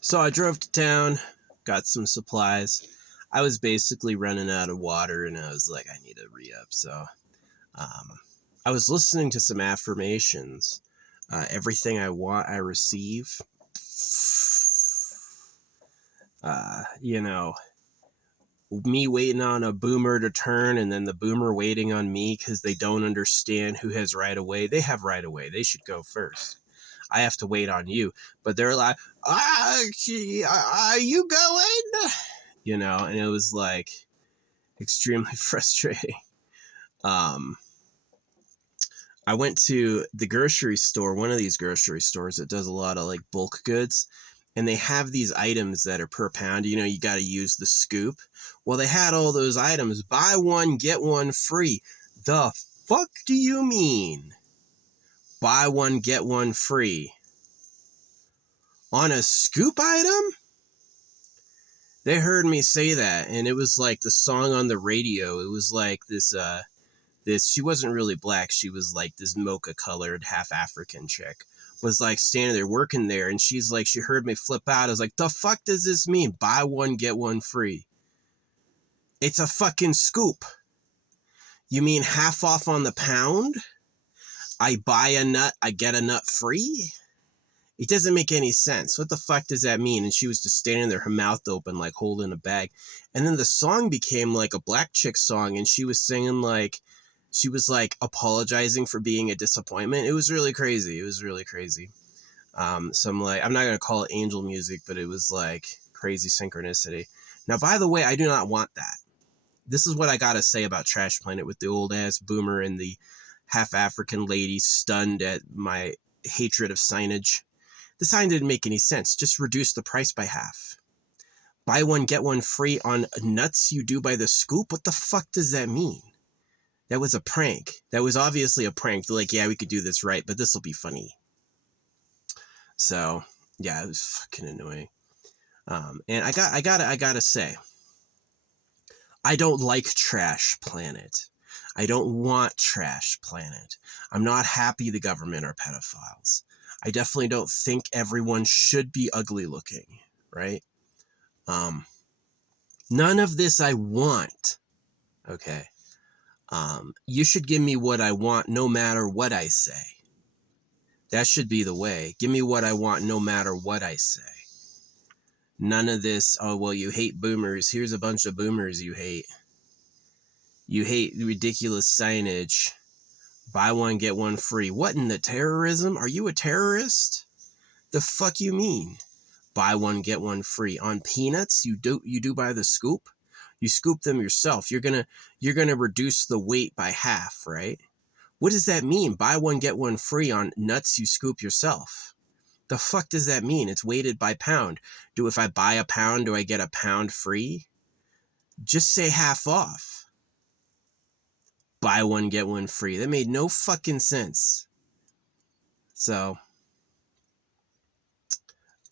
So I drove to town, got some supplies. I was basically running out of water, and I was like, I need to re-up. So um, I was listening to some affirmations. Everything I want, I receive. You know, me waiting on a boomer to turn, and then the boomer waiting on me because they don't understand who has right of way. They have right of way. They should go first. I have to wait on you. But they're like, are you going? And it was like extremely frustrating. Um, I went to the grocery store, one of these grocery stores that does a lot of like bulk goods, and they have these items that are per pound. You got to use the scoop. Well, they had all those items, buy one, get one free. The fuck do you mean? Buy one, get one free on a scoop item? They heard me say that, and it was like the song on the radio. It was like this she wasn't really black, she was like this mocha colored half African chick, was like standing there working there, and she's like, she heard me flip out. I was like, the fuck does this mean? Buy one, get one free. It's a fucking scoop. You mean half off on the pound? I buy a nut, I get a nut free? It doesn't make any sense. What the fuck does that mean? And she was just standing there, her mouth open, like holding a bag. And then the song became like a black chick song, and she was singing like, she was like apologizing for being a disappointment. It was really crazy. It was really crazy. So I'm like, I'm not going to call it angel music, but it was like crazy synchronicity. Now, by the way, I do not want that. This is what I got to say about Trash Planet with the old ass boomer and the half African lady stunned at my hatred of signage. The sign didn't make any sense. Just reduce the price by half. Buy one, get one free on nuts you do by the scoop? What the fuck does that mean? That was a prank. That was obviously a prank. They're like, yeah, we could do this right, but this will be funny. So, yeah, it was fucking annoying. And I gotta say, I don't like Trash Planet. I don't want Trash Planet. I'm not happy the government are pedophiles. I definitely don't think everyone should be ugly looking, right? None of this I want. Okay. You should give me what I want no matter what I say. That should be the way. Give me what I want no matter what I say. None of this, oh, well, you hate boomers. Here's a bunch of boomers you hate. You hate ridiculous signage. Buy one, get one free. What in the terrorism? Are you a terrorist? The fuck you mean? Buy one, get one free. On peanuts, you do by the scoop? You scoop them yourself. You're gonna reduce the weight by half, right? What does that mean? Buy one, get one free on nuts you scoop yourself. The fuck does that mean? It's weighted by pound. If I buy a pound, do I get a pound free? Just say half off. Buy one, get one free. That made no fucking sense. So,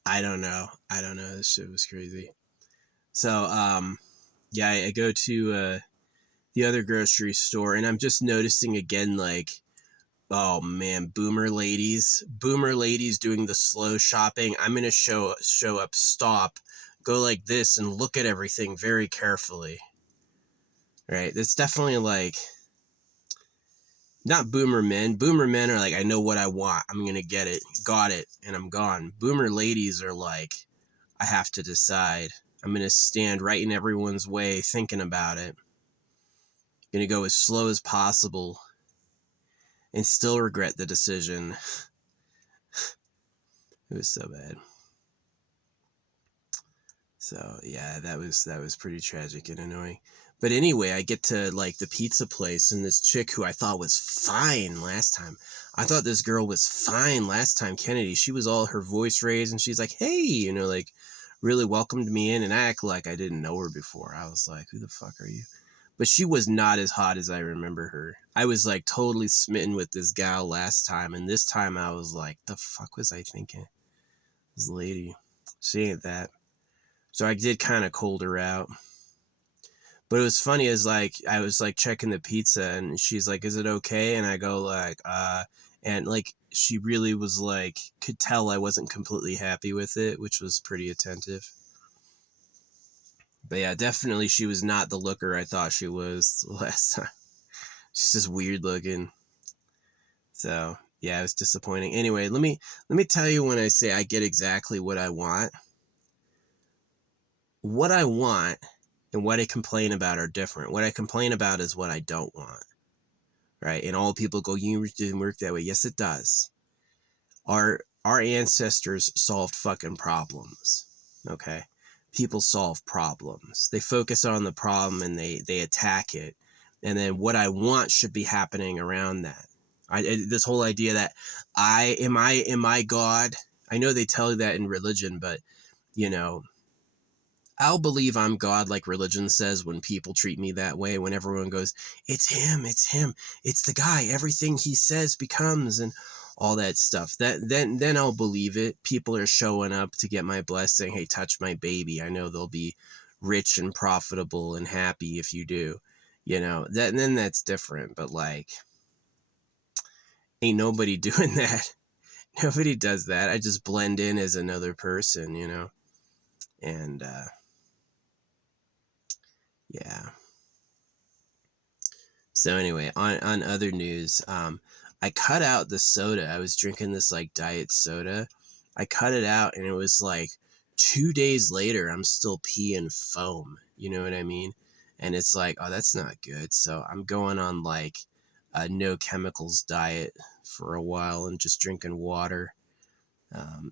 I don't know. This shit was crazy. So, yeah, I go to the other grocery store, and I'm just noticing again, like, oh man, boomer ladies doing the slow shopping. I'm gonna show up, stop, go like this, and look at everything very carefully. Right? It's definitely like, not boomer men. Boomer men are like, I know what I want. I'm gonna get it, got it, and I'm gone. Boomer ladies are like, I have to decide. I'm gonna stand right in everyone's way, thinking about it. Gonna go as slow as possible, and still regret the decision. It was so bad. So yeah, that was pretty tragic and annoying. But anyway, I get to like the pizza place, and this chick who I thought was fine last time. I thought this girl was fine last time, Kennedy. She was all her voice raised, and she's like, hey, like really welcomed me in, and I act like I didn't know her before. I was like, who the fuck are you? But she was not as hot as I remember her. I was like totally smitten with this gal last time, and this time I was like, the fuck was I thinking? This lady, she ain't that. So I did kind of cold her out. But it was funny, as like I was like checking the pizza, and she's like, is it okay? And I go like, And like, she really was like, could tell I wasn't completely happy with it, which was pretty attentive. But yeah, definitely she was not the looker I thought she was last time. She's just weird looking. So yeah, it was disappointing. Anyway, let me tell you, when I say I get exactly what I want and what I complain about are different. What I complain about is what I don't want. Right? And all people go, you didn't work that way. Yes, it does. Our ancestors solved fucking problems. Okay? People solve problems. They focus on the problem and they attack it. And then what I want should be happening around that. This whole idea that am I God? I know they tell you that in religion, but you know, I'll believe I'm God like religion says when people treat me that way, when everyone goes, it's him, it's the guy, everything he says becomes, and all that stuff. Then I'll believe it. People are showing up to get my blessing. Hey, touch my baby. I know they'll be rich and profitable and happy if you do. You know, then that's different. But like, ain't nobody doing that. Nobody does that. I just blend in as another person, you know. And yeah. So anyway, on other news, I cut out the soda. I was drinking this like diet soda. I cut it out, and it was like 2 days later, I'm still peeing foam. You know what I mean? And it's like, oh, that's not good. So I'm going on like a no chemicals diet for a while and just drinking water.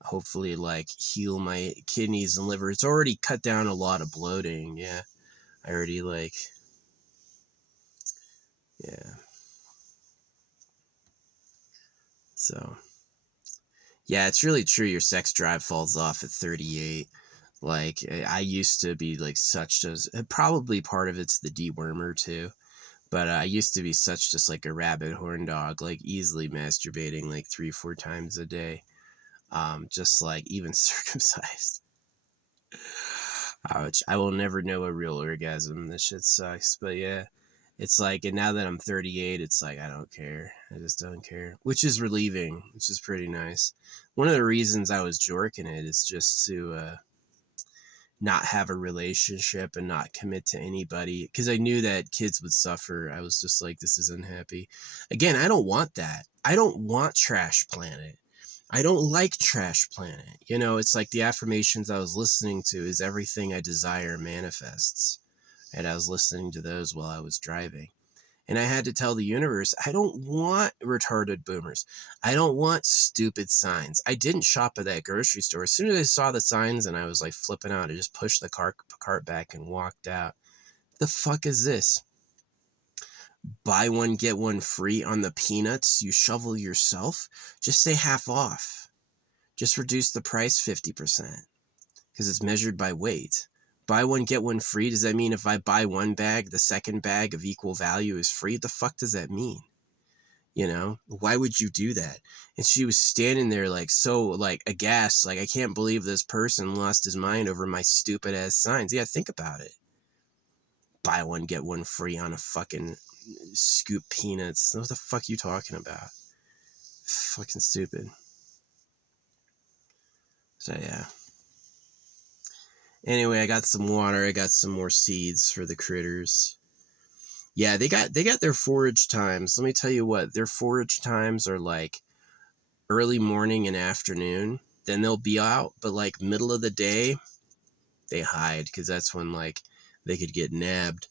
Hopefully like heal my kidneys and liver. It's already cut down a lot of bloating. Yeah. I already like, yeah. So, yeah, it's really true. Your sex drive falls off at 38. Like, I used to be like such as, probably part of it's the dewormer too. But I used to be such just like a rabbit horn dog, like easily masturbating like 3-4 times a day. Just like even circumcised. Ouch. I will never know a real orgasm. This shit sucks. But yeah, it's like, and now that I'm 38, it's like, I don't care. I just don't care. Which is relieving, which is pretty nice. One of the reasons I was jorking it is just to not have a relationship and not commit to anybody. Because I knew that kids would suffer. I was just like, this is unhappy. Again, I don't want that. I don't want Trash Planet. I don't like Trash Planet. You know, it's like the affirmations I was listening to is everything I desire manifests. And I was listening to those while I was driving. And I had to tell the universe, I don't want retarded boomers. I don't want stupid signs. I didn't shop at that grocery store. As soon as I saw the signs and I was like flipping out, I just pushed the cart back and walked out. The fuck is this? Buy one, get one free on the peanuts you shovel yourself? Just say half off. Just reduce the price 50% because it's measured by weight. Buy one, get one free. Does that mean if I buy one bag, the second bag of equal value is free? The fuck does that mean? You know, why would you do that? And she was standing there like so like aghast, like I can't believe this person lost his mind over my stupid ass signs. Yeah, think about it. Buy one, get one free on a fucking scoop peanuts. What the fuck are you talking about? Fucking stupid. So yeah. Anyway, I got some water. I got some more seeds for the critters. Yeah, they got their forage times. Let me tell you what, their forage times are like early morning and afternoon. Then they'll be out, but like middle of the day, they hide because that's when like they could get nabbed.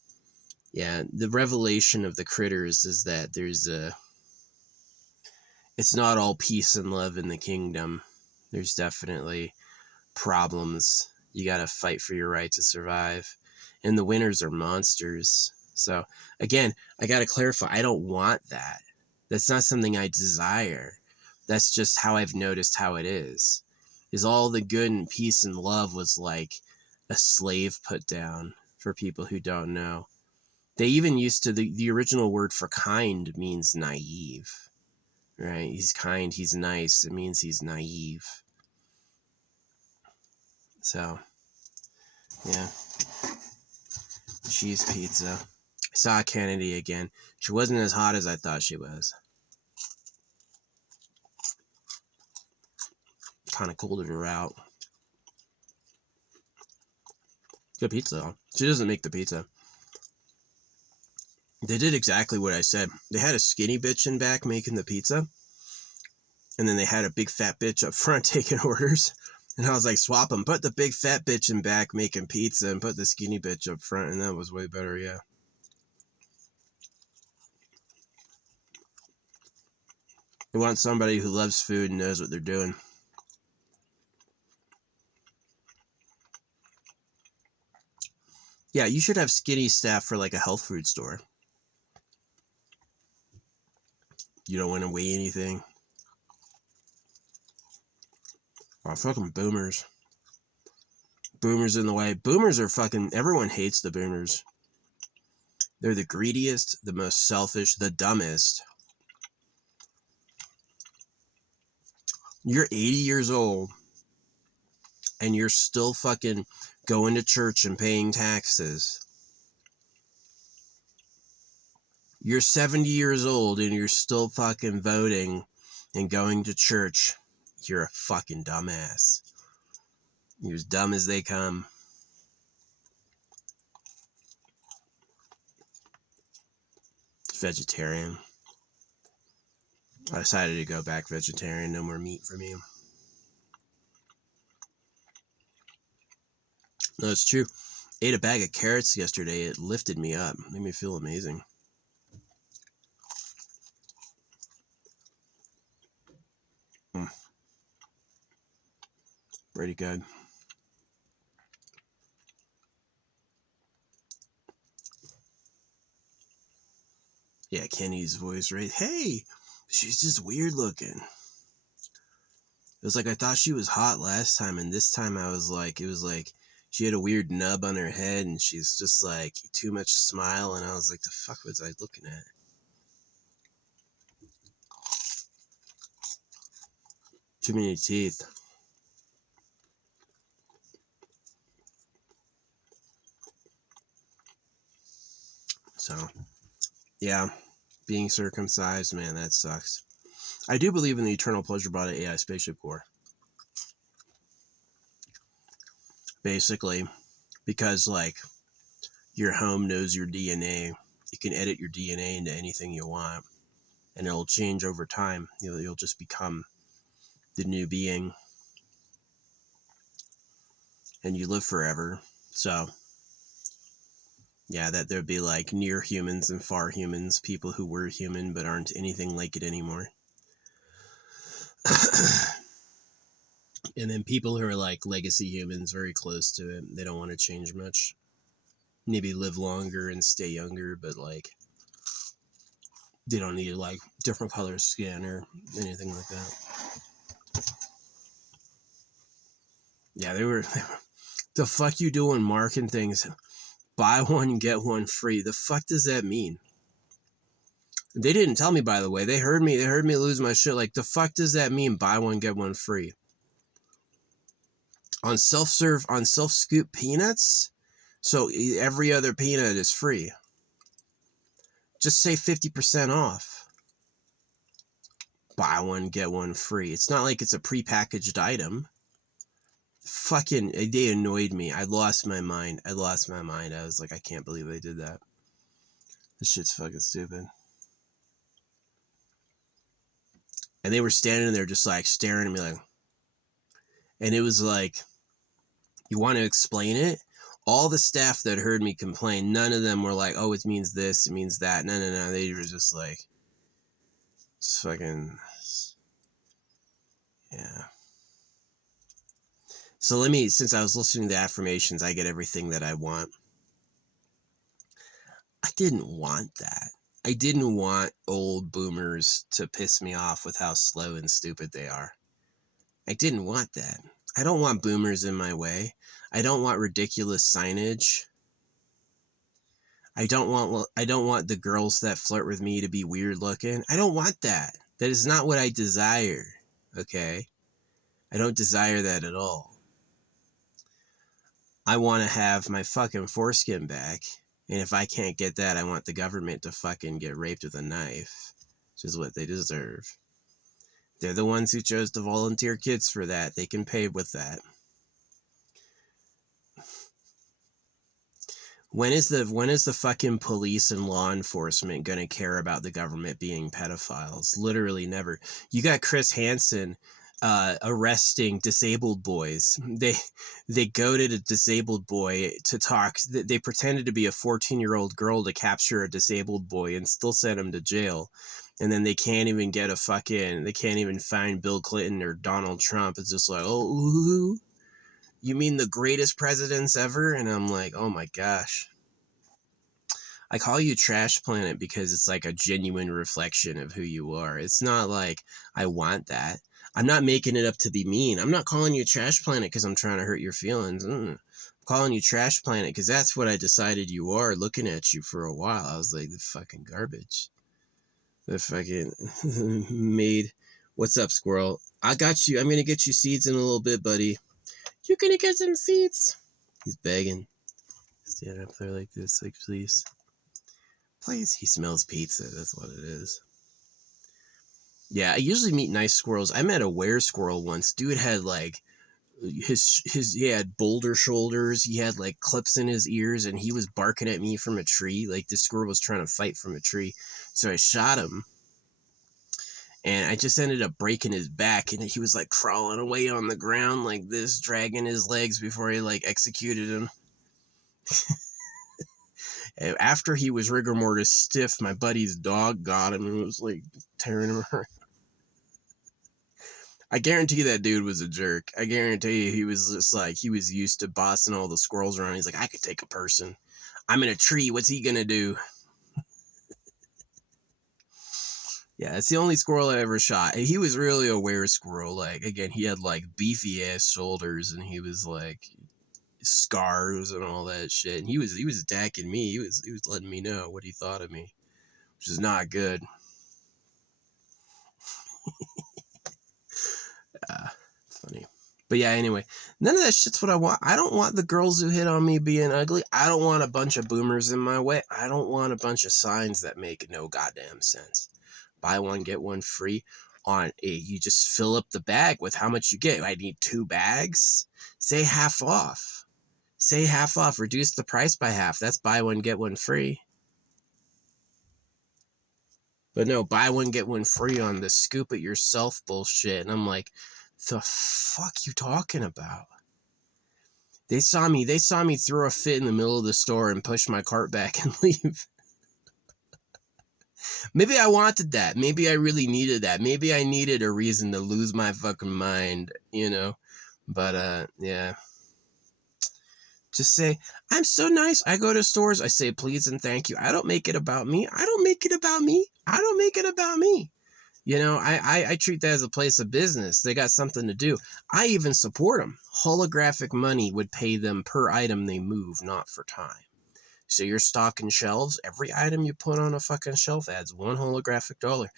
Yeah, the revelation of the critters is that it's not all peace and love in the kingdom. There's definitely problems. You got to fight for your right to survive. And the winners are monsters. So again, I got to clarify, I don't want that. That's not something I desire. That's just how I've noticed how it is all the good and peace and love was like a slave put down for people who don't know. They even used to, the original word for kind means naive, right? He's kind, he's nice. It means he's naive. So, yeah. Cheese pizza. I saw Kennedy again. She wasn't as hot as I thought she was. Kind of cool to her out. Good pizza, though. She doesn't make the pizza. They did exactly what I said. They had a skinny bitch in back making the pizza. And then they had a big fat bitch up front taking orders. And I was like, swap them. Put the big fat bitch in back making pizza and put the skinny bitch up front. And that was way better, yeah. They want somebody who loves food and knows what they're doing. Yeah, you should have skinny staff for like a health food store. You don't want to weigh anything. Oh, fucking boomers. Boomers in the way. Boomers are fucking... Everyone hates the boomers. They're the greediest, the most selfish, the dumbest. You're 80 years old and you're still fucking going to church and paying taxes. You're 70 years old and you're still fucking voting and going to church. You're a fucking dumbass. You're as dumb as they come. Vegetarian. I decided to go back vegetarian. No more meat for me. No, it's true. Ate a bag of carrots yesterday. It lifted me up. Made me feel amazing. Pretty good. Yeah, Kenny's voice, right? Hey, she's just weird looking. It was like I thought she was hot last time, and this time I was like, it was like she had a weird nub on her head, and she's just like too much smile, and I was like, the fuck was I looking at? Too many teeth. So, yeah, being circumcised, man, that sucks. I do believe in the eternal pleasure brought to AI spaceship core. Basically, because like your home knows your DNA, you can edit your DNA into anything you want, and it'll change over time. You'll just become the new being, and you live forever. So, yeah, that there'd be like near humans and far humans, people who were human but aren't anything like it anymore. And then people who are like legacy humans, very close to it. They don't want to change much. Maybe live longer and stay younger, but like they don't need like different color skin or anything like that. Yeah, they were the fuck you doing marking things? Buy one, get one free. The fuck does that mean? They didn't tell me, by the way. They heard me lose my shit. Like, the fuck does that mean? Buy one, get one free. On self-scoop peanuts? So every other peanut is free. Just say 50% off. Buy one, get one free. It's not like it's a prepackaged item. Fucking, they annoyed me. I lost my mind. I was like, I can't believe they did that. This shit's fucking stupid. And they were standing there just like staring at me like, and it was like, you want to explain it? All the staff that heard me complain, none of them were like, oh, it means this, it means that. No. They were just like, it's fucking, yeah. So since I was listening to affirmations, I get everything that I want. I didn't want that. I didn't want old boomers to piss me off with how slow and stupid they are. I didn't want that. I don't want boomers in my way. I don't want ridiculous signage. I don't want the girls that flirt with me to be weird looking. I don't want that. That is not what I desire. Okay? I don't desire that at all. I want to have my fucking foreskin back. And if I can't get that, I want the government to fucking get raped with a knife. Which is what they deserve. They're the ones who chose to volunteer kids for that. They can pay with that. When is the fucking police and law enforcement gonna care about the government being pedophiles? Literally never. You got Chris Hansen arresting disabled boys. They goaded a disabled boy to talk. They pretended to be a 14-year-old girl to capture a disabled boy and still sent him to jail. And then they can't even find Bill Clinton or Donald Trump. It's just like, oh, ooh, you mean the greatest presidents ever? And I'm like, oh my gosh. I call you Trash Planet because it's like a genuine reflection of who you are. It's not like I want that. I'm not making it up to be mean. I'm not calling you Trash Planet because I'm trying to hurt your feelings. I'm calling you Trash Planet because that's what I decided you are looking at you for a while. I was like, the fucking garbage. The fucking made. What's up, squirrel? I got you. I'm going to get you seeds in a little bit, buddy. You're going to get some seeds. He's begging. Stand up there like this, like, please. Please. He smells pizza. That's what it is. Yeah, I usually meet nice squirrels. I met a were squirrel once. Dude had like he had boulder shoulders. He had like clips in his ears, and he was barking at me from a tree. Like this squirrel was trying to fight from a tree. So I shot him. And I just ended up breaking his back, and he was like crawling away on the ground like this, dragging his legs before he like executed him. After he was rigor mortis stiff, my buddy's dog got him and was like tearing him around. I guarantee that dude was a jerk. I guarantee you he was just like, he was used to bossing all the squirrels around. He's like, I could take a person. I'm in a tree. What's he gonna do? Yeah, it's the only squirrel I ever shot. He was really a were squirrel. Like, again, he had like beefy ass shoulders, and he was like scars and all that shit. And he was attacking me. He was letting me know what he thought of me, which is not good. Funny. But yeah, anyway, none of that shit's what I want. I don't want the girls who hit on me being ugly. I don't want a bunch of boomers in my way. I don't want a bunch of signs that make no goddamn sense. Buy one, get one free on a, you just fill up the bag with how much you get. I need 2 bags. Say half off. Say half off. Reduce the price by half. That's buy one, get one free. But no, buy one, get one free on the scoop it yourself bullshit. And I'm like, the fuck you talking about? They saw me throw a fit in the middle of the store and push my cart back and leave. Maybe I wanted that. Maybe I really needed that. Maybe I needed a reason to lose my fucking mind, you know? But, yeah. Just say, I'm so nice. I go to stores. I say, please and thank you. I don't make it about me. I don't make it about me. I don't make it about me. You know, I treat that as a place of business. They got something to do. I even support them. Holographic money would pay them per item they move, not for time. So you're stocking shelves. Every item you put on a fucking shelf adds 1 holographic dollar.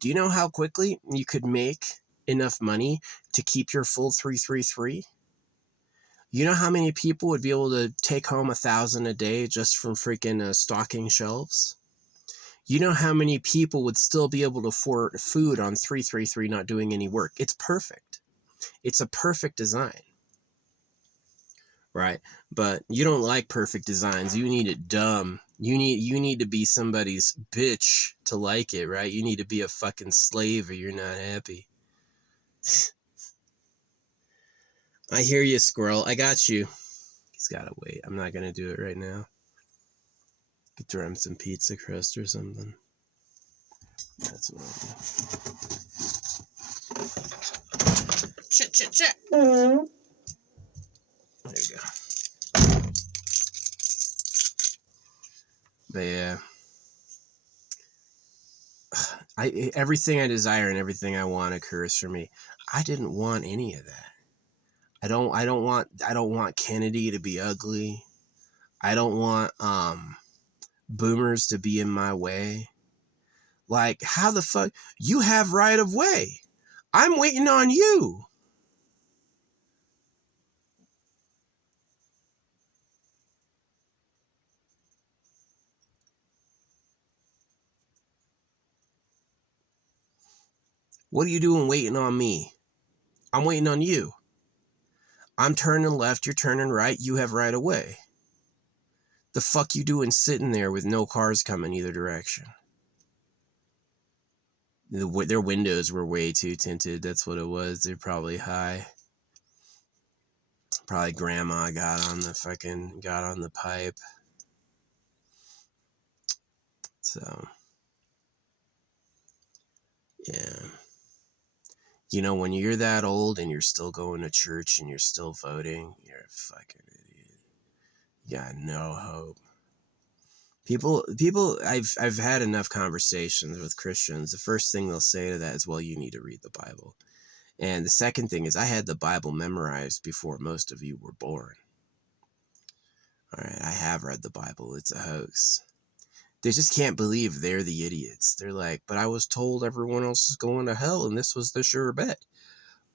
Do you know how quickly you could make enough money to keep your full 333? You know how many people would be able to take home 1,000 a day just from freaking stocking shelves? You know how many people would still be able to afford food on 333 not doing any work? It's perfect. It's a perfect design. Right? But you don't like perfect designs. You need it dumb. You need to be somebody's bitch to like it, right? You need to be a fucking slave or you're not happy. I hear you, squirrel. I got you. He's gotta wait. I'm not gonna do it right now. Could throw him some pizza crust or something. That's what I'll do. Shit. There you go. But yeah. Everything I desire and everything I want occurs for me. I didn't want any of that. I don't want Kennedy to be ugly. I don't want boomers to be in my way. Like, how the fuck? You have right of way. I'm waiting on you. What are you doing waiting on me? I'm waiting on you. I'm turning left, you're turning right, you have right of way. The fuck you doing sitting there with no cars coming either direction? Their windows were way too tinted. That's what it was. They're probably high. Probably grandma got on the pipe. So, yeah. You know, when you're that old and you're still going to church and you're still voting, you're a fucking idiot. You got no hope. People, I've had enough conversations with Christians. The first thing they'll say to that is, well, you need to read the Bible. And the second thing is, I had the Bible memorized before most of you were born. All right, I have read the Bible. It's a hoax. They just can't believe they're the idiots. They're like, but I was told everyone else is going to hell and this was the sure bet.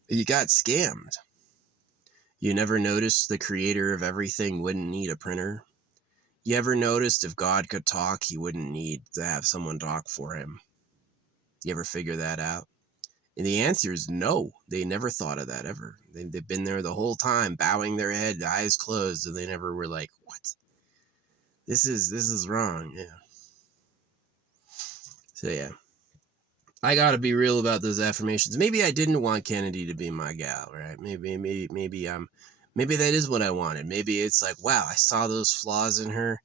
You got scammed. You never noticed the creator of everything wouldn't need a printer? You ever noticed if God could talk, he wouldn't need to have someone talk for him? You ever figure that out? And the answer is no. They never thought of that ever. They've been there the whole time, bowing their head, eyes closed, and they never were like, what? This is wrong. Yeah. So yeah. I gotta be real about those affirmations. Maybe I didn't want Kennedy to be my gal, right? Maybe that is what I wanted. Maybe it's like, wow, I saw those flaws in her.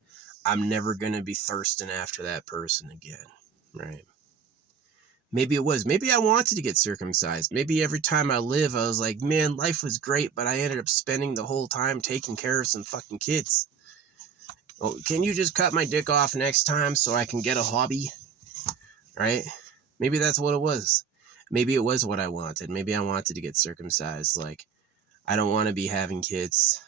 I'm never gonna be thirsting after that person again, right? Maybe it was. Maybe I wanted to get circumcised. Maybe every time I live, I was like, man, life was great, but I ended up spending the whole time taking care of some fucking kids. Well, can you just cut my dick off next time so I can get a hobby, right? Maybe that's what it was. Maybe it was what I wanted. Maybe I wanted to get circumcised. Like, I don't want to be having kids.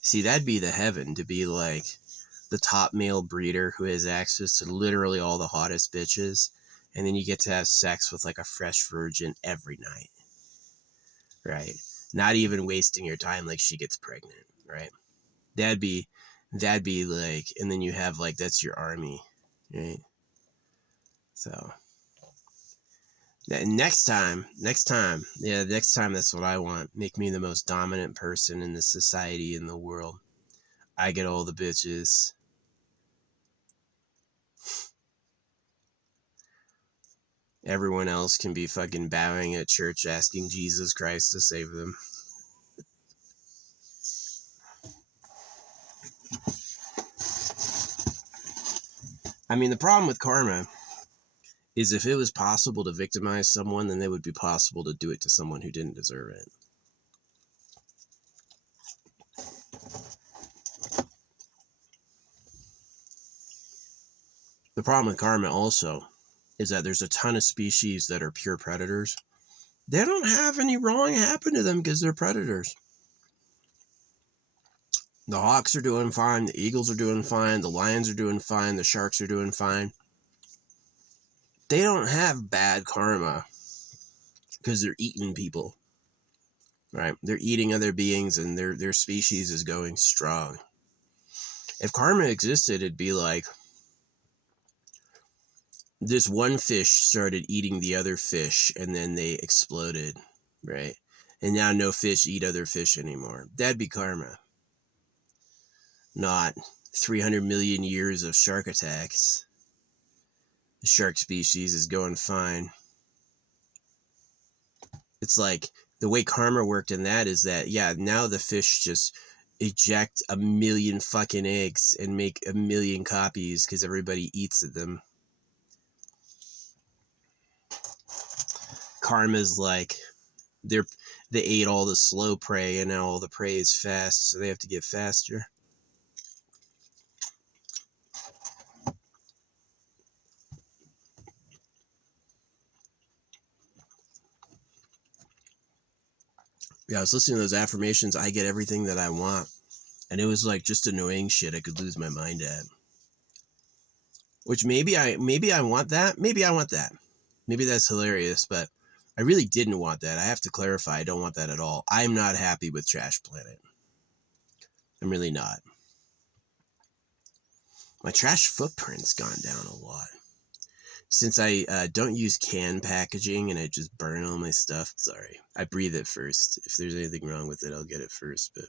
See, that'd be the heaven, to be like the top male breeder who has access to literally all the hottest bitches. And then you get to have sex with like a fresh virgin every night. Right? Not even wasting your time like she gets pregnant. Right? That'd be like, and then you have like, that's your army. Right? So next time, that's what I want. Make me the most dominant person in the society, in the world. I get all the bitches. Everyone else can be fucking bowing at church asking Jesus Christ to save them. I mean, the problem with karma is if it was possible to victimize someone, then it would be possible to do it to someone who didn't deserve it. The problem with karma also is that there's a ton of species that are pure predators. They don't have any wrong happen to them because they're predators. The hawks are doing fine, the eagles are doing fine, the lions are doing fine, the sharks are doing fine. They don't have bad karma because they're eating people, right? They're eating other beings and their species is going strong. If karma existed, it'd be like this one fish started eating the other fish and then they exploded, right? And now no fish eat other fish anymore. That'd be karma. Not 300 million years of shark attacks. The shark species is going fine. It's like the way karma worked in that is that, yeah, now the fish just eject 1 million fucking eggs and make 1 million copies because everybody eats them. Karma's like they ate all the slow prey and now all the prey is fast, so they have to get faster. Yeah, I was listening to those affirmations. I get everything that I want. And it was like just annoying shit I could lose my mind at. Which maybe I want that. Maybe I want that. Maybe that's hilarious, but I really didn't want that. I have to clarify, I don't want that at all. I'm not happy with Trash Planet. I'm really not. My trash footprint's gone down a lot. Since I don't use can packaging and I just burn all my stuff, sorry, I breathe it first. If there's anything wrong with it, I'll get it first. But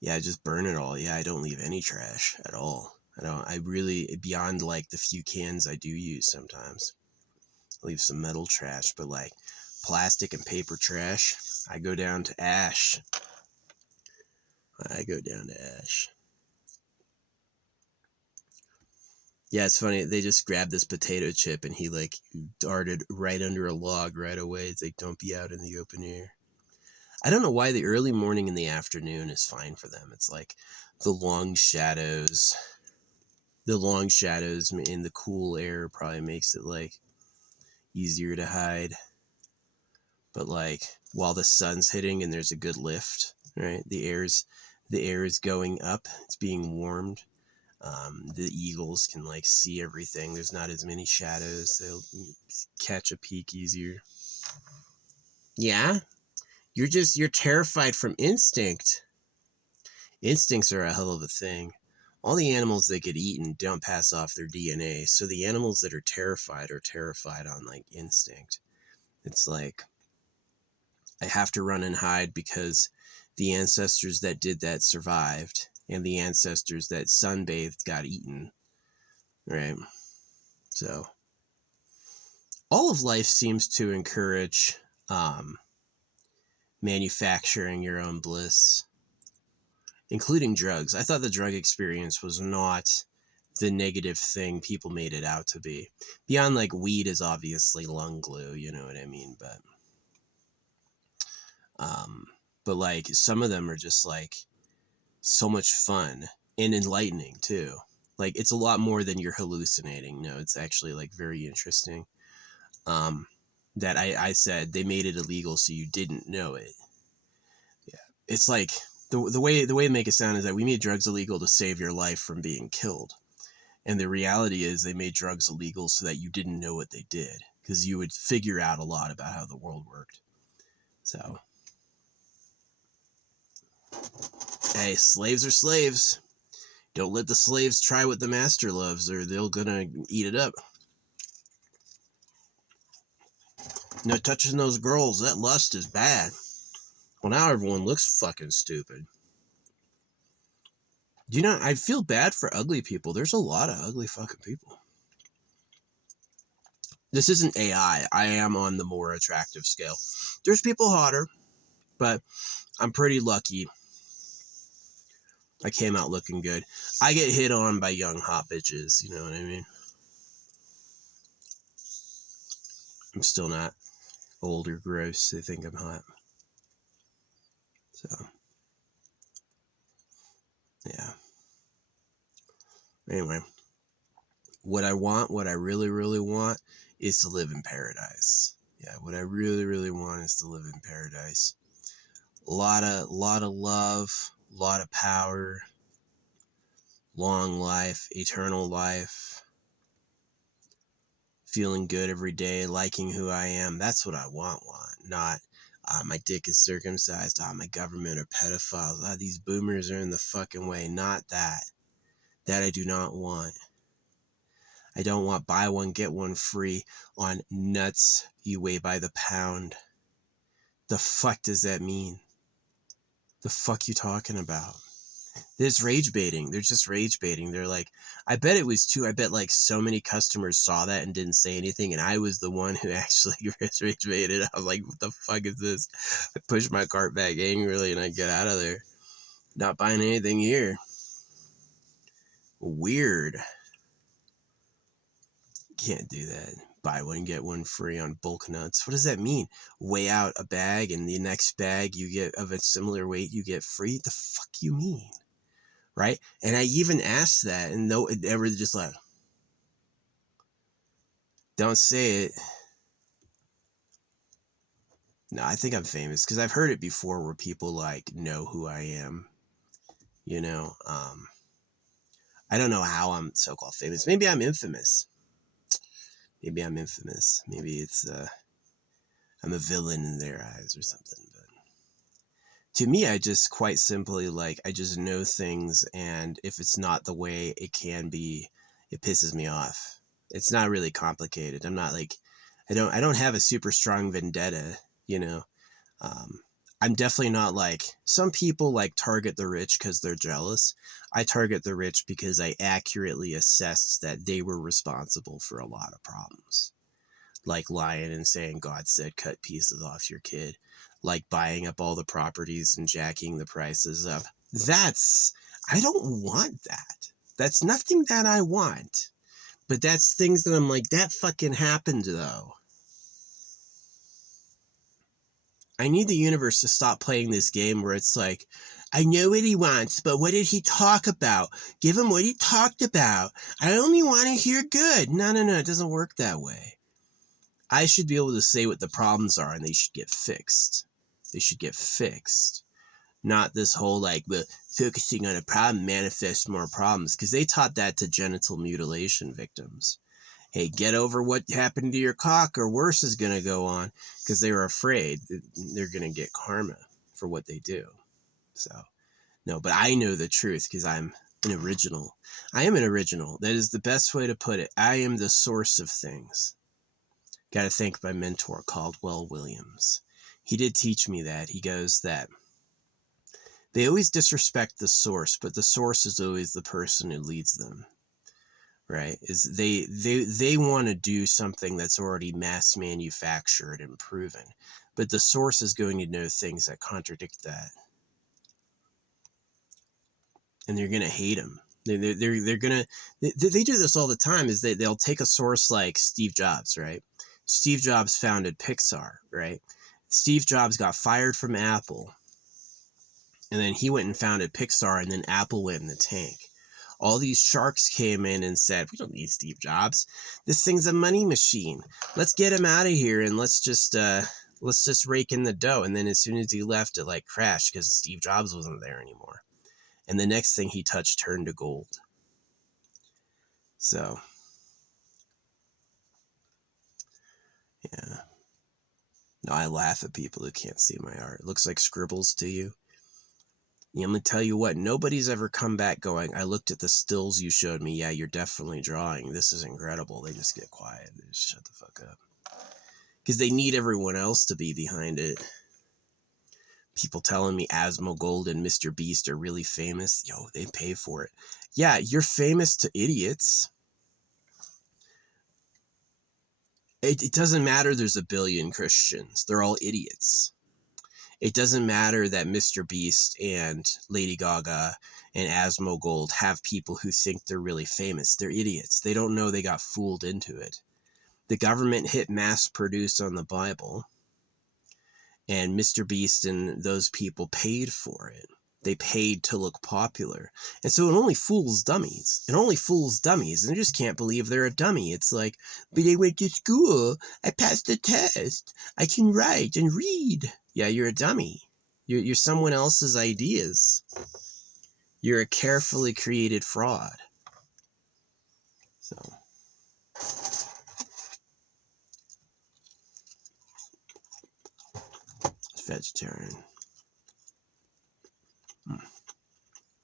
yeah, I just burn it all. Yeah, I don't leave any trash at all. I really, beyond like the few cans I do use sometimes, I leave some metal trash, but like plastic and paper trash, I go down to ash. Yeah, it's funny. They just grabbed this potato chip and he like darted right under a log right away. It's like, don't be out in the open air. I don't know why the early morning and the afternoon is fine for them. It's like the long shadows in the cool air probably makes it like easier to hide. But like while the sun's hitting and there's a good lift, right? The air is going up. It's being warmed. The eagles can like see everything. There's not as many shadows. They'll catch a peek easier. Yeah, you're terrified from instinct. Instincts are a hell of a thing. All the animals that get eaten don't pass off their DNA. So the animals that are terrified on like instinct. It's like, I have to run and hide because the ancestors that did that survived, and the ancestors that sunbathed got eaten, right? So all of life seems to encourage manufacturing your own bliss, including drugs. I thought the drug experience was not the negative thing people made it out to be. Beyond like weed is obviously lung glue, you know what I mean? But like some of them are just like so much fun and enlightening too. Like it's a lot more than you're hallucinating. No, it's actually like very interesting. That I said they made it illegal so you didn't know it. Yeah, it's like the way to make it sound is that we made drugs illegal to save your life from being killed, and the reality is they made drugs illegal so that you didn't know what they did, because you would figure out a lot about how the world worked. So, hey, slaves are slaves. Don't let the slaves try what the master loves, or they're gonna eat it up. No touching those girls. That lust is bad. Well, now everyone looks fucking stupid. You know, I feel bad for ugly people. There's a lot of ugly fucking people. This isn't AI. I am on the more attractive scale. There's people hotter, but I'm pretty lucky. I came out looking good. I get hit on by young hot bitches. You know what I mean? I'm still not old or gross. They think I'm hot. So, yeah. Anyway, what I really, really want is to live in paradise. Yeah, what I really, really want is to live in paradise. A lot of love, a lot of power, long life, eternal life, feeling good every day, liking who I am. That's what I want. Not, my dick is circumcised. My government are pedophiles. These boomers are in the fucking way. Not that. That I do not want. I don't want buy one, get one free on nuts you weigh by the pound. The fuck does that mean? The fuck you talking about? There's rage baiting. They're just rage baiting. They're like, I bet it was too. I bet like so many customers saw that and didn't say anything, and I was the one who actually rage baited. I was like, what the fuck is this? I push my cart back angrily and I get out of there. Not buying anything here. Weird. Can't do that. Buy one, get one free on bulk nuts. What does that mean? Weigh out a bag and the next bag you get of a similar weight you get free? The fuck you mean? Right? And I even asked that, and no, they were just like, don't say it. No, I think I'm famous because I've heard it before where people like know who I am. You know, I don't know how I'm so-called famous. Maybe I'm infamous. Maybe it's I'm a villain in their eyes or something. But to me, I just quite simply like, I just know things, and if it's not the way it can be, it pisses me off. It's not really complicated. I'm not like, I don't have a super strong vendetta, you know. Um, I'm definitely not like some people like target the rich because they're jealous. I target the rich because I accurately assessed that they were responsible for a lot of problems, like lying and saying God said cut pieces off your kid, like buying up all the properties and jacking the prices up. I don't want that. That's nothing that I want. But that's things that I'm like, that fucking happened though. I need the universe to stop playing this game where it's like, I know what he wants, but what did he talk about? Give him what he talked about. I only want to hear good. No, it doesn't work that way. I should be able to say what the problems are, and they should get fixed. They should get fixed. Not this whole like, well, focusing on a problem manifests more problems, because they taught that to genital mutilation victims. Hey, get over what happened to your cock or worse is going to go on, because they were afraid that they're going to get karma for what they do. So, no, but I know the truth because I'm an original. I am an original. That is the best way to put it. I am the source of things. Got to thank my mentor, Caldwell Williams. He did teach me that. He goes that they always disrespect the source, but the source is always the person who leads them. Right? Is they want to do something that's already mass manufactured and proven, but the source is going to know things that contradict that, and they're gonna hate them. They're gonna they do this all the time. Is they'll take a source like Steve Jobs, right? Steve Jobs founded Pixar, right? Steve Jobs got fired from Apple, and then he went and founded Pixar, and then Apple went in the tank. All these sharks came in and said, we don't need Steve Jobs. This thing's a money machine. Let's get him out of here, and let's just rake in the dough. And then as soon as he left, it like crashed because Steve Jobs wasn't there anymore. And the next thing he touched turned to gold. So, yeah. No, I laugh at people who can't see my art. It looks like scribbles to you. I'm going to tell you what, nobody's ever come back going, I looked at the stills you showed me. Yeah, you're definitely drawing. This is incredible. They just get quiet. They just shut the fuck up. Because they need everyone else to be behind it. People telling me Asmongold and Mr. Beast are really famous. Yo, they pay for it. Yeah, you're famous to idiots. It doesn't matter there's a billion Christians. They're all idiots. It doesn't matter that Mr. Beast and Lady Gaga and Asmongold have people who think they're really famous. They're idiots. They don't know they got fooled into it. The government hit mass produce on the Bible, and Mr. Beast and those people paid for it. They paid to look popular. And so it only fools dummies. It only fools dummies. And they just can't believe they're a dummy. It's like, but I went to school. I passed the test. I can write and read. Yeah, you're a dummy. You're someone else's ideas. You're a carefully created fraud. So. Vegetarian.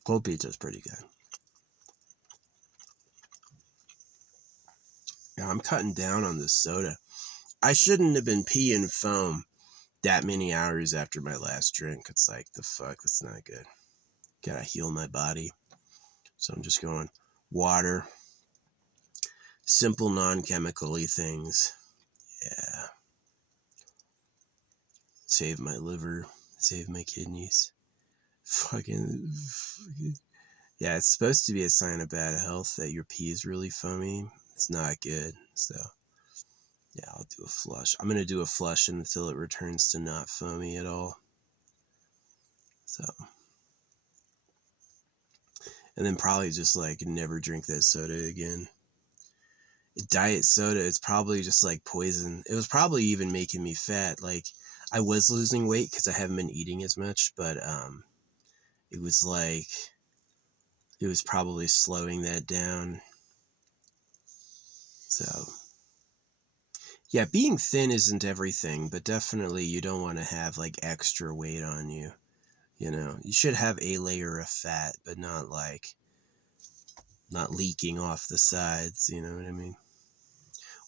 Cold pizza's pretty good. Yeah, I'm cutting down on this soda. I shouldn't have been peeing foam that many hours after my last drink. It's like, the fuck, that's not good. Gotta heal my body. So I'm just going water, simple non-chemical-y things. Yeah. Save my liver, save my kidneys. Fucking. Yeah, it's supposed to be a sign of bad health that your pee is really foamy. It's not good. So, yeah, I'll do a flush. I'm going to do a flush until it returns to not foamy at all. So. And then probably just like never drink that soda again. Diet soda, it's probably just like poison. It was probably even making me fat. Like, I was losing weight because I haven't been eating as much, but it was like, it was probably slowing that down. So, yeah, being thin isn't everything, but definitely you don't want to have like extra weight on you. You should have a layer of fat, but not leaking off the sides, you know what I mean?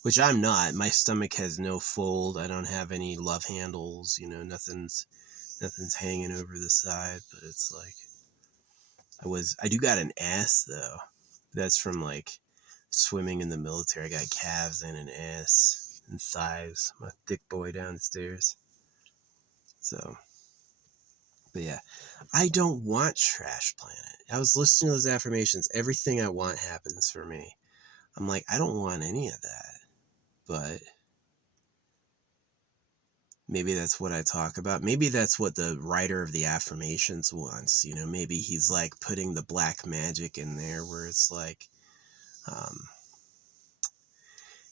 Which I'm not. My stomach has no fold. I don't have any love handles, nothing's hanging over the side, but it's like I do got an ass though. That's from swimming in the military. I got calves and an ass and thighs. I'm a thick boy downstairs. So, but yeah, I don't want Trash Planet. I was listening to those affirmations. Everything I want happens for me. I'm like, I don't want any of that. But maybe that's what I talk about. Maybe that's what the writer of the affirmations wants. Maybe he's putting the black magic in there where it's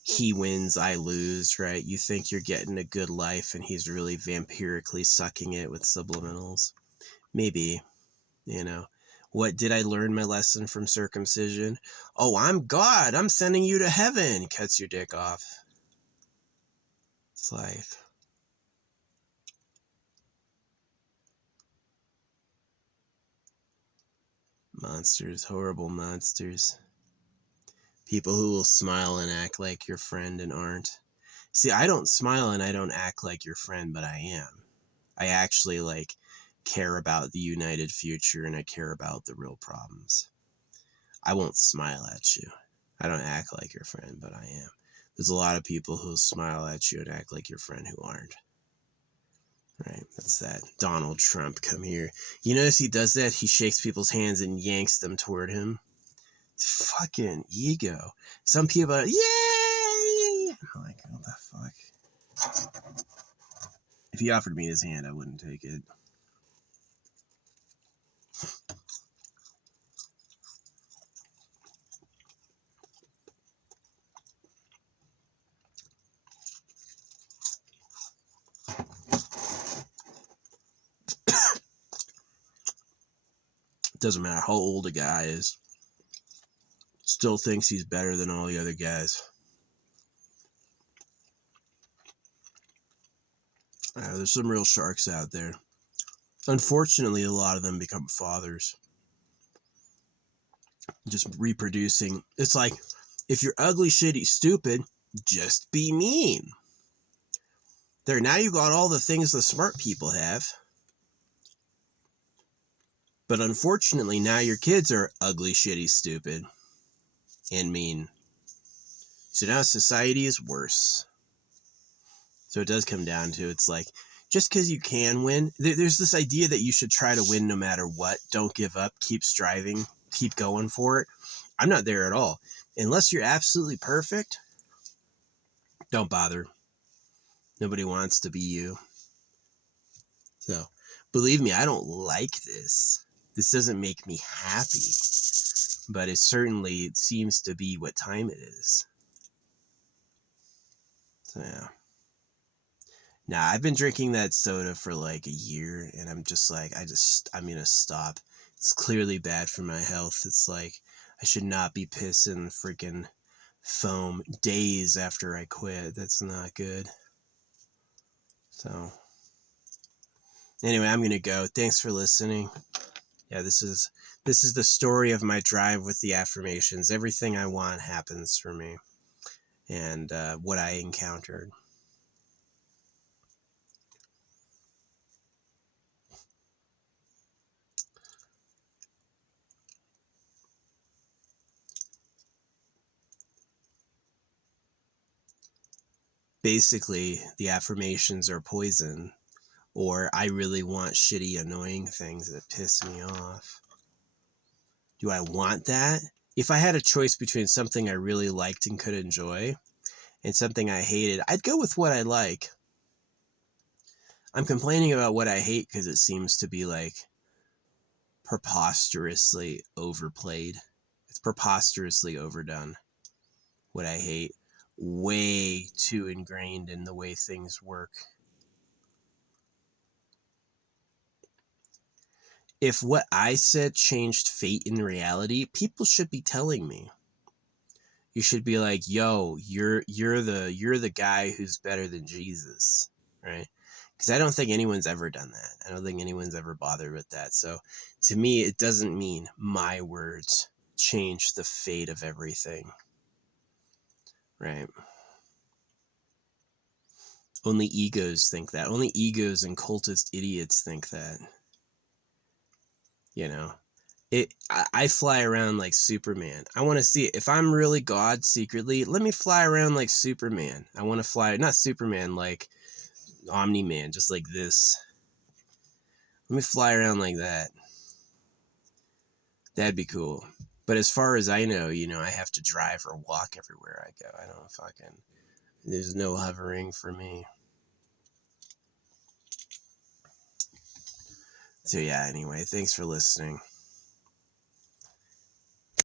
he wins, I lose, right? You think you're getting a good life and he's really vampirically sucking it with subliminals. Maybe, What did I learn my lesson from circumcision? Oh, I'm God. I'm sending you to heaven. Cuts your dick off. It's monsters, horrible monsters. People who will smile and act like your friend and aren't. See, I don't smile and I don't act like your friend, but I am. I actually care about the united future and I care about the real problems. I won't smile at you. I don't act like your friend, but I am. There's a lot of people who smile at you and act like your friend who aren't. Right? That's that Donald Trump, come here. You notice he does that? He shakes people's hands and yanks them toward him. It's fucking ego. Some people are, yay! I'm like, what the fuck? If he offered me his hand, I wouldn't take it. Doesn't matter how old a guy is. Still thinks he's better than all the other guys. There's some real sharks out there. Unfortunately, a lot of them become fathers. Just reproducing. It's like, if you're ugly, shitty, stupid, just be mean. There, now you got all the things the smart people have. But unfortunately, now your kids are ugly, shitty, stupid, and mean. So now society is worse. So it does come down to, it's like, just because you can win, there's this idea that you should try to win no matter what. Don't give up. Keep striving. Keep going for it. I'm not there at all. Unless you're absolutely perfect, don't bother. Nobody wants to be you. So, believe me, I don't like this. This doesn't make me happy. But it seems to be what time it is. So, yeah. Now, I've been drinking that soda for a year, and I'm just I'm going to stop. It's clearly bad for my health. It's I should not be pissing freaking foam days after I quit. That's not good. So, anyway, I'm going to go. Thanks for listening. Yeah, this is the story of my drive with the affirmations. Everything I want happens for me, and what I encountered. Basically, the affirmations are poison, or I really want shitty, annoying things that piss me off. Do I want that? If I had a choice between something I really liked and could enjoy and something I hated, I'd go with what I like. I'm complaining about what I hate because it seems to be preposterously overplayed. It's preposterously overdone. What I hate. Way too ingrained in the way things work. If what I said changed fate in reality, people should be telling me. You should be like, yo, you're the guy who's better than Jesus. right? Because I don't think anyone's ever done that. I don't think anyone's ever bothered with that. So to me, it doesn't mean my words change the fate of everything, right? Only egos think that. Only egos and cultist idiots think that. You know, I fly around like Superman. I want to see it. If I'm really God secretly, let me fly around like Superman. I want to fly, not Superman, like Omni-Man, just like this. Let me fly around like that. That'd be cool. But as far as I know, I have to drive or walk everywhere I go. I don't fucking, there's no hovering for me. So yeah, anyway, thanks for listening.